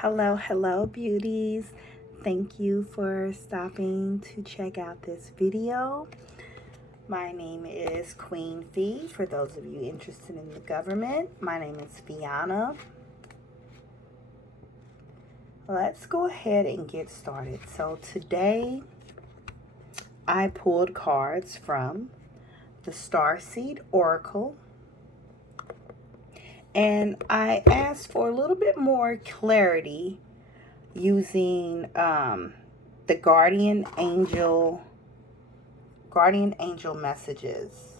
Hello, beauties. Thank you for stopping to check out this video. My name is Queen Fee. For those of you interested in the government, my name is Fiona. Let's go ahead and get started. So today, I pulled cards from the Starseed Oracle, and I asked for a little bit more clarity using the guardian angel messages.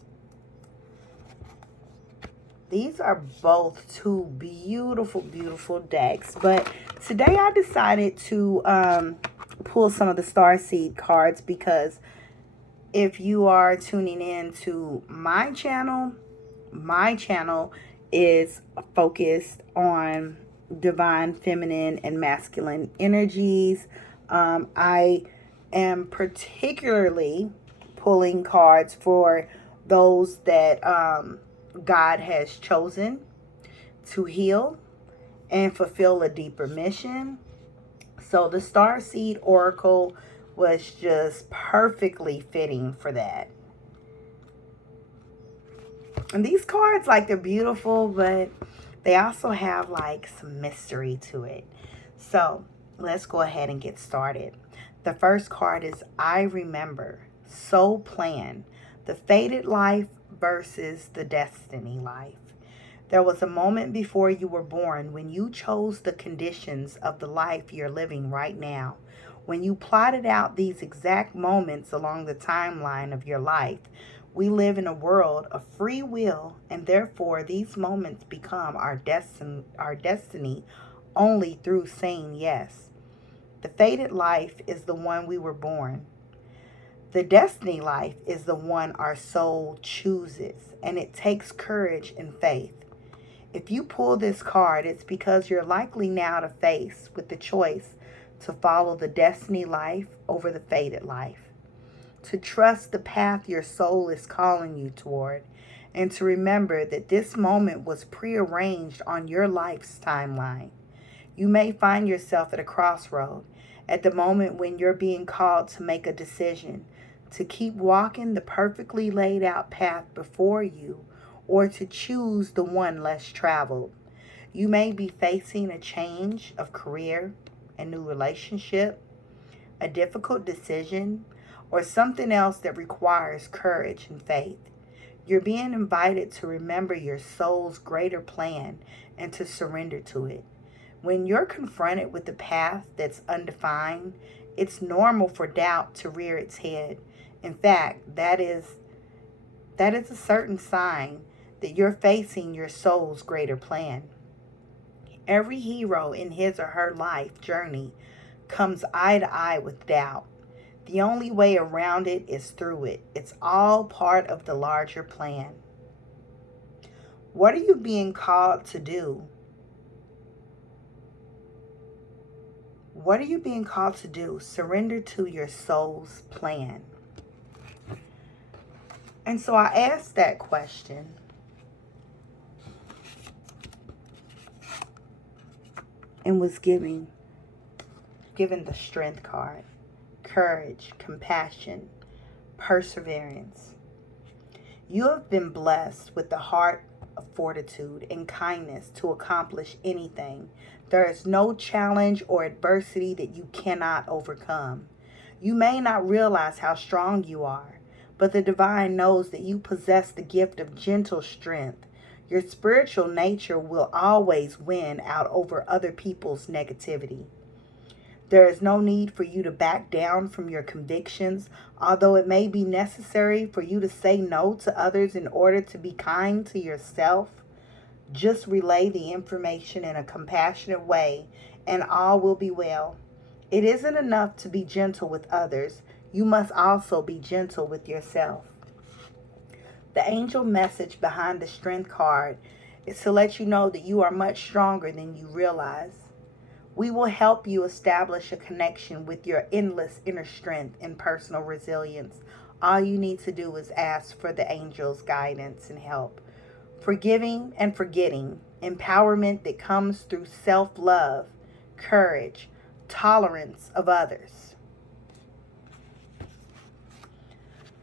These are both two beautiful decks, but today I decided to pull some of the Starseed cards because if you are tuning in to my channel is focused on divine feminine and masculine energies. I am particularly pulling cards for those that God has chosen to heal and fulfill a deeper mission. So the Starseed Oracle was just perfectly fitting for that. And these cards, they're beautiful, but they also have some mystery to it. So let's go ahead and get started. The first card is I Remember, Soul Plan, the fated life versus the destiny life. There was a moment before you were born when you chose the conditions of the life you're living right now. When you plotted out these exact moments along the timeline of your life, we live in a world of free will, and therefore these moments become our destiny only through saying yes. The fated life is the one we were born. The destiny life is the one our soul chooses, and it takes courage and faith. If you pull this card, it's because you're likely now to face with the choice to follow the destiny life over the fated life, to trust the path your soul is calling you toward, and to remember that this moment was prearranged on your life's timeline. You may find yourself at a crossroad, at the moment when you're being called to make a decision, to keep walking the perfectly laid out path before you, or to choose the one less traveled. You may be facing a change of career, a new relationship, a difficult decision, or something else that requires courage and faith. You're being invited to remember your soul's greater plan and to surrender to it. When you're confronted with a path that's undefined, it's normal for doubt to rear its head. In fact, that is a certain sign that you're facing your soul's greater plan. Every hero in his or her life journey comes eye to eye with doubt. The only way around it is through it. It's all part of the larger plan. What are you being called to do? What are you being called to do? Surrender to your soul's plan. And so I asked that question. And was given the strength card, courage, compassion, perseverance. You have been blessed with the heart of fortitude and kindness to accomplish anything. There is no challenge or adversity that you cannot overcome. You may not realize how strong you are, but the divine knows that you possess the gift of gentle strength. Your spiritual nature will always win out over other people's negativity. There is no need for you to back down from your convictions, although it may be necessary for you to say no to others in order to be kind to yourself. Just relay the information in a compassionate way, and all will be well. It isn't enough to be gentle with others. You must also be gentle with yourself. The angel message behind the strength card is to let you know that you are much stronger than you realize. We will help you establish a connection with your endless inner strength and personal resilience. All you need to do is ask for the angels' guidance and help. Forgiving and forgetting, empowerment that comes through self-love, courage, tolerance of others.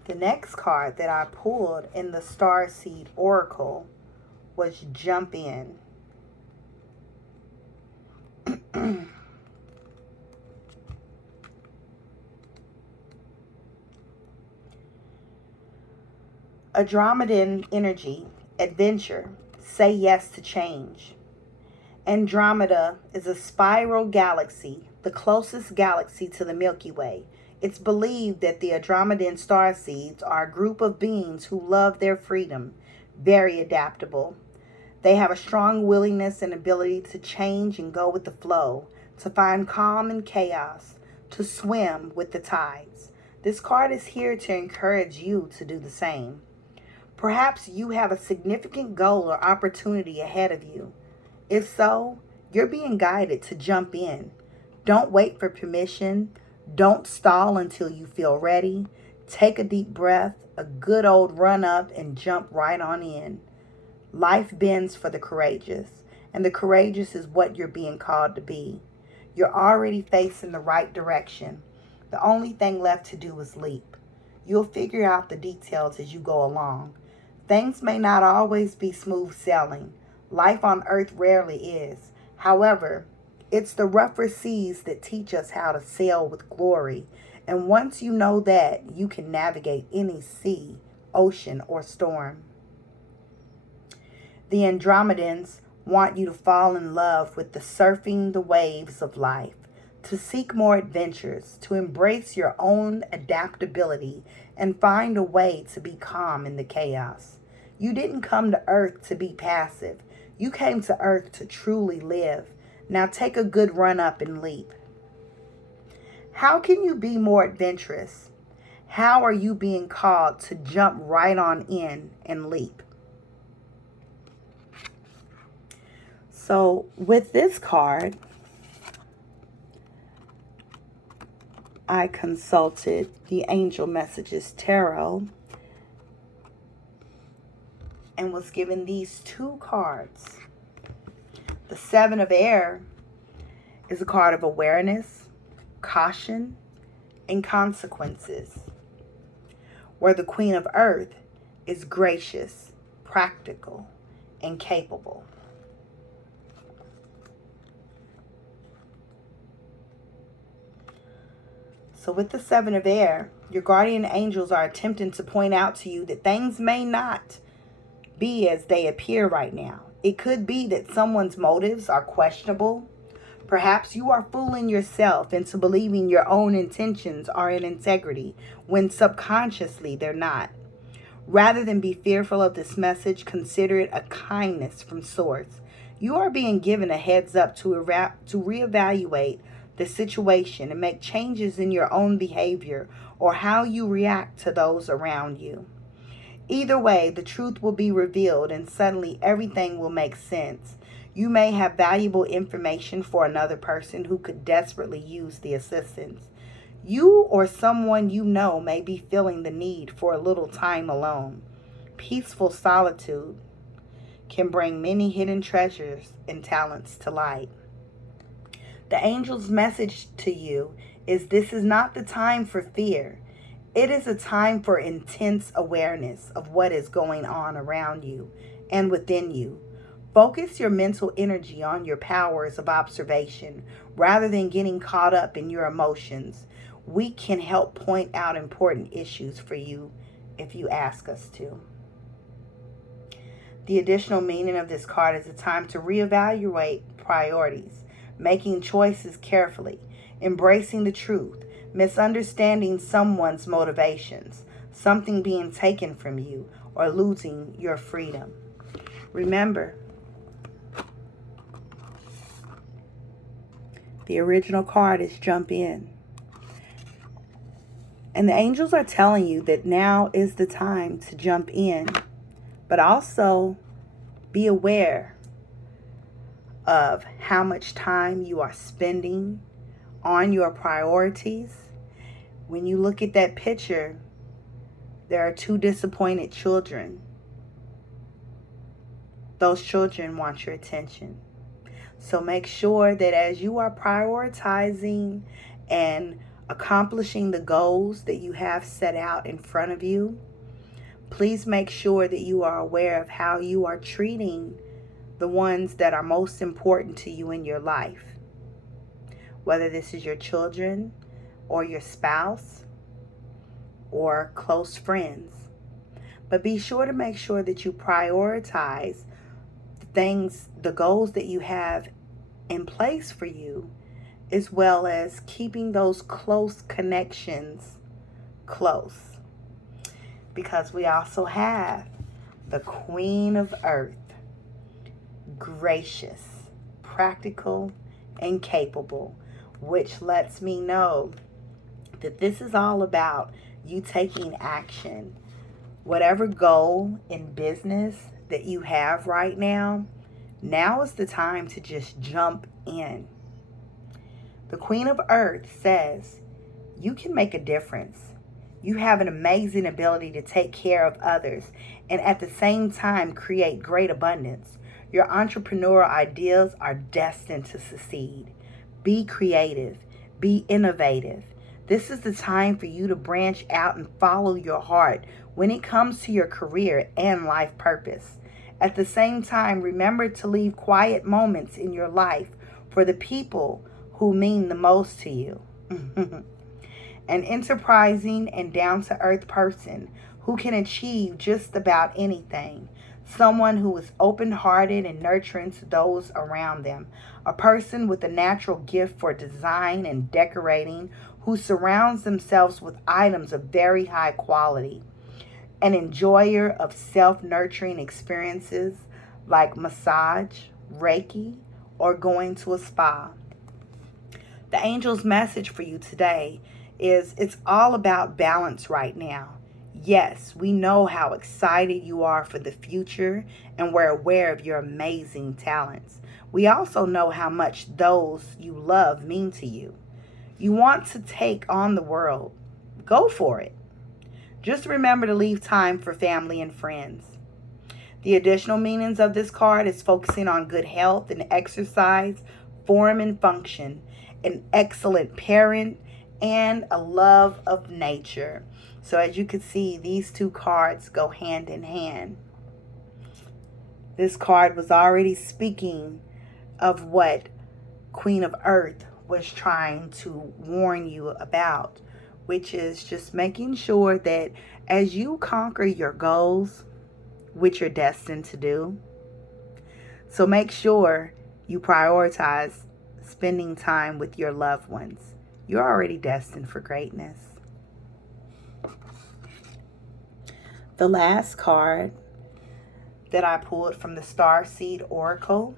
The next card that I pulled in the Starseed Oracle was Jump In. Andromedan energy, adventure, say yes to change. Andromeda is a spiral galaxy, the closest galaxy to the Milky Way. It's believed that the Andromedan starseeds are a group of beings who love their freedom, very adaptable. They have a strong willingness and ability to change and go with the flow, to find calm in chaos, to swim with the tides. This card is here to encourage you to do the same. Perhaps you have a significant goal or opportunity ahead of you. If so, you're being guided to jump in. Don't wait for permission. Don't stall until you feel ready. Take a deep breath, a good old run up, and jump right on in. Life bends for the courageous, and the courageous is what you're being called to be. You're already facing the right direction. The only thing left to do is leap. You'll figure out the details as you go along. Things may not always be smooth sailing. Life on earth rarely is. However, it's the rougher seas that teach us how to sail with glory. And once you know that, you can navigate any sea, ocean, or storm. The Andromedans want you to fall in love with the surfing the waves of life, to seek more adventures, to embrace your own adaptability, and find a way to be calm in the chaos. You didn't come to Earth to be passive. You came to Earth to truly live. Now take a good run up and leap. How can you be more adventurous? How are you being called to jump right on in and leap? So with this card, I consulted the Angel Messages Tarot and was given these two cards. The Seven of Air is a card of awareness, caution, and consequences, where the Queen of Earth is gracious, practical, and capable. So with the Seven of Air, your guardian angels are attempting to point out to you that things may not be as they appear right now. It could be that someone's motives are questionable. Perhaps you are fooling yourself into believing your own intentions are in integrity when subconsciously they're not. Rather than be fearful of this message, consider it a kindness from Source. You are being given a heads up to reevaluate the situation and make changes in your own behavior or how you react to those around you. Either way, the truth will be revealed and suddenly everything will make sense. You may have valuable information for another person who could desperately use the assistance. You or someone you know may be feeling the need for a little time alone. Peaceful solitude can bring many hidden treasures and talents to light. The angel's message to you is this is not the time for fear. It is a time for intense awareness of what is going on around you and within you. Focus your mental energy on your powers of observation rather than getting caught up in your emotions. We can help point out important issues for you if you ask us to. The additional meaning of this card is a time to reevaluate priorities, making choices carefully, embracing the truth, misunderstanding someone's motivations, something being taken from you, or losing your freedom. Remember, the original card is Jump In. And the angels are telling you that now is the time to jump in, but also be aware of how much time you are spending on your priorities. When you look at that picture, there are two disappointed children. Those children want your attention. So make sure that as you are prioritizing and accomplishing the goals that you have set out in front of you, please make sure that you are aware of how you are treating the ones that are most important to you in your life. Whether this is your children or your spouse or close friends. But be sure to make sure that you prioritize the things, the goals that you have in place for you, as well as keeping those close connections close. Because we also have the Queen of Earth, gracious, practical, and capable, which lets me know that this is all about you taking action. Whatever goal in business that you have right now, now is the time to just jump in. The Queen of Earth says, you can make a difference. You have an amazing ability to take care of others and at the same time create great abundance. Your entrepreneurial ideas are destined to succeed. Be creative. Be innovative. This is the time for you to branch out and follow your heart when it comes to your career and life purpose. At the same time, remember to leave quiet moments in your life for the people who mean the most to you. An enterprising and down-to-earth person who can achieve just about anything. Someone who is open-hearted and nurturing to those around them. A person with a natural gift for design and decorating who surrounds themselves with items of very high quality. An enjoyer of self-nurturing experiences like massage, Reiki, or going to a spa. The angel's message for you today is it's all about balance right now. Yes, we know how excited you are for the future and we're aware of your amazing talents. We also know how much those you love mean to you. You want to take on the world. Go for it. Just remember to leave time for family and friends. The additional meanings of this card is focusing on good health and exercise, form and function, an excellent parent, and a love of nature. So as you can see, these two cards go hand in hand. This card was already speaking of what Queen of Earth was trying to warn you about, which is just making sure that as you conquer your goals, which you're destined to do, so make sure you prioritize spending time with your loved ones. You're already destined for greatness. The last card that I pulled from the Starseed Oracle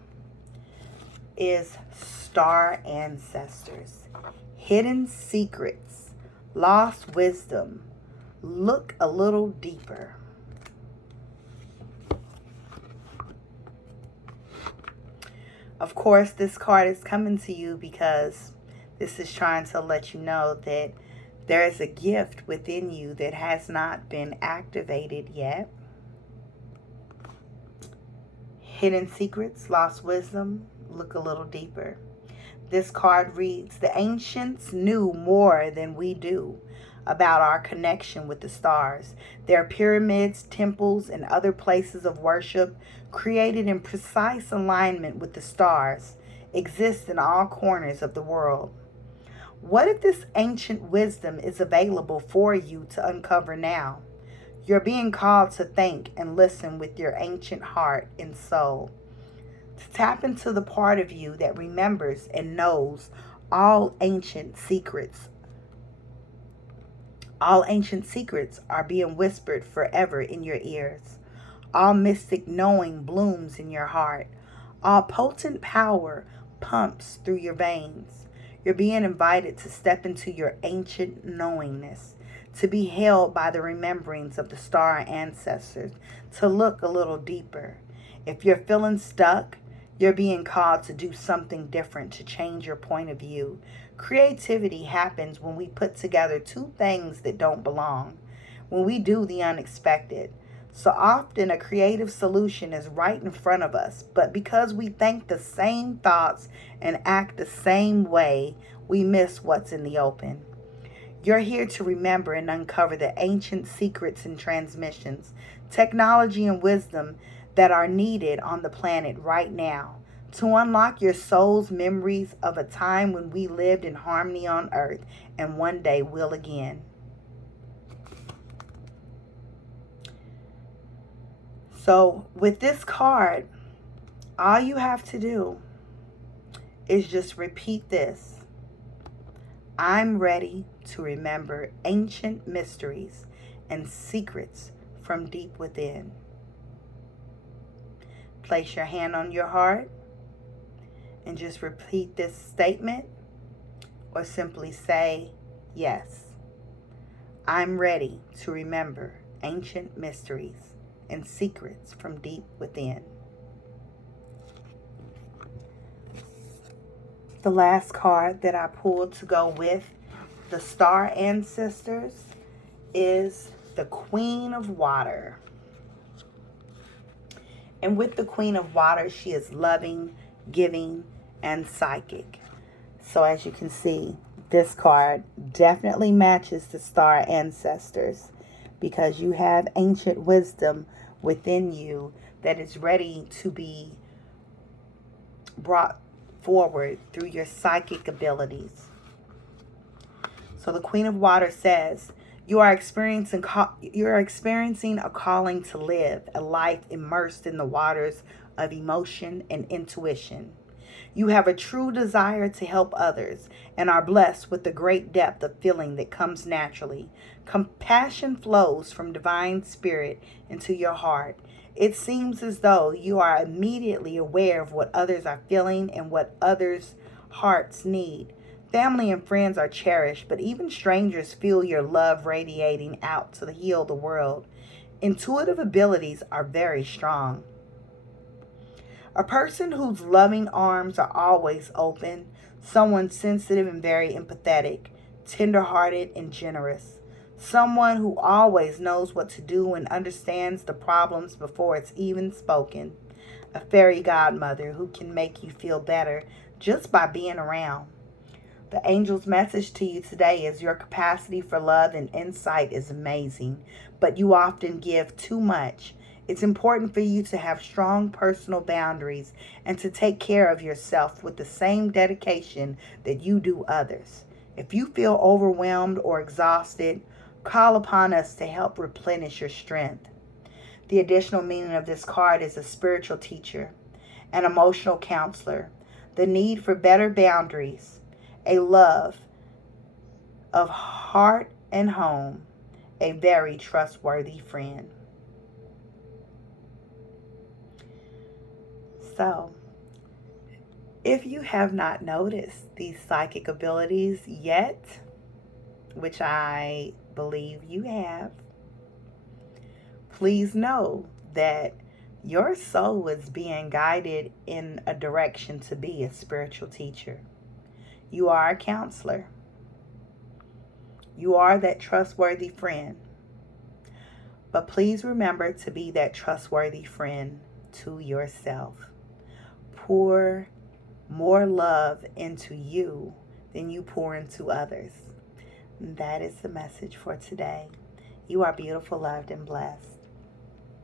is Star Ancestors. Hidden secrets, lost wisdom. Look a little deeper. Of course, this card is coming to you because this is trying to let you know that there is a gift within you that has not been activated yet. Hidden secrets, lost wisdom, look a little deeper. This card reads, the ancients knew more than we do about our connection with the stars. Their pyramids, temples, and other places of worship created in precise alignment with the stars exist in all corners of the world. What if this ancient wisdom is available for you to uncover now? You're being called to think and listen with your ancient heart and soul. To tap into the part of you that remembers and knows all ancient secrets. All ancient secrets are being whispered forever in your ears. All mystic knowing blooms in your heart. All potent power pumps through your veins. You're being invited to step into your ancient knowingness, to be held by the rememberings of the star ancestors, to look a little deeper. If you're feeling stuck, you're being called to do something different, to change your point of view. Creativity happens when we put together two things that don't belong, when we do the unexpected. So often a creative solution is right in front of us, but because we think the same thoughts and act the same way, we miss what's in the open. You're here to remember and uncover the ancient secrets and transmissions, technology and wisdom that are needed on the planet right now to unlock your soul's memories of a time when we lived in harmony on earth and one day will again. So, with this card, all you have to do is just repeat this. I'm ready to remember ancient mysteries and secrets from deep within. Place your hand on your heart and just repeat this statement, or simply say, yes, I'm ready to remember ancient mysteries and secrets from deep within. The last card that I pulled to go with the star ancestors is the Queen of Water. And with the Queen of Water, she is loving, giving, and psychic. So as you can see, this card definitely matches the star ancestors because you have ancient wisdom within you that is ready to be brought forward through your psychic abilities. So the Queen of Water says, you are experiencing a calling to live a life immersed in the waters of emotion and intuition. You have a true desire to help others and are blessed with the great depth of feeling that comes naturally. Compassion flows from divine spirit into your heart. It seems as though you are immediately aware of what others are feeling and what others' hearts need. Family and friends are cherished, but even strangers feel your love radiating out to heal the world. Intuitive abilities are very strong. A person whose loving arms are always open, someone sensitive and very empathetic, tender-hearted and generous. Someone who always knows what to do and understands the problems before it's even spoken. A fairy godmother who can make you feel better just by being around. The angel's message to you today is your capacity for love and insight is amazing, but you often give too much. It's important for you to have strong personal boundaries and to take care of yourself with the same dedication that you do others. If you feel overwhelmed or exhausted, call upon us to help replenish your strength. The additional meaning of this card is a spiritual teacher, an emotional counselor, the need for better boundaries, a love of heart and home, a very trustworthy friend. So, if you have not noticed these psychic abilities yet, which I believe you have, please know that your soul is being guided in a direction to be a spiritual teacher. You are a counselor. You are that trustworthy friend. But please remember to be that trustworthy friend to yourself. Pour more love into you than you pour into others. That is the message for today. You are beautiful, loved, and blessed.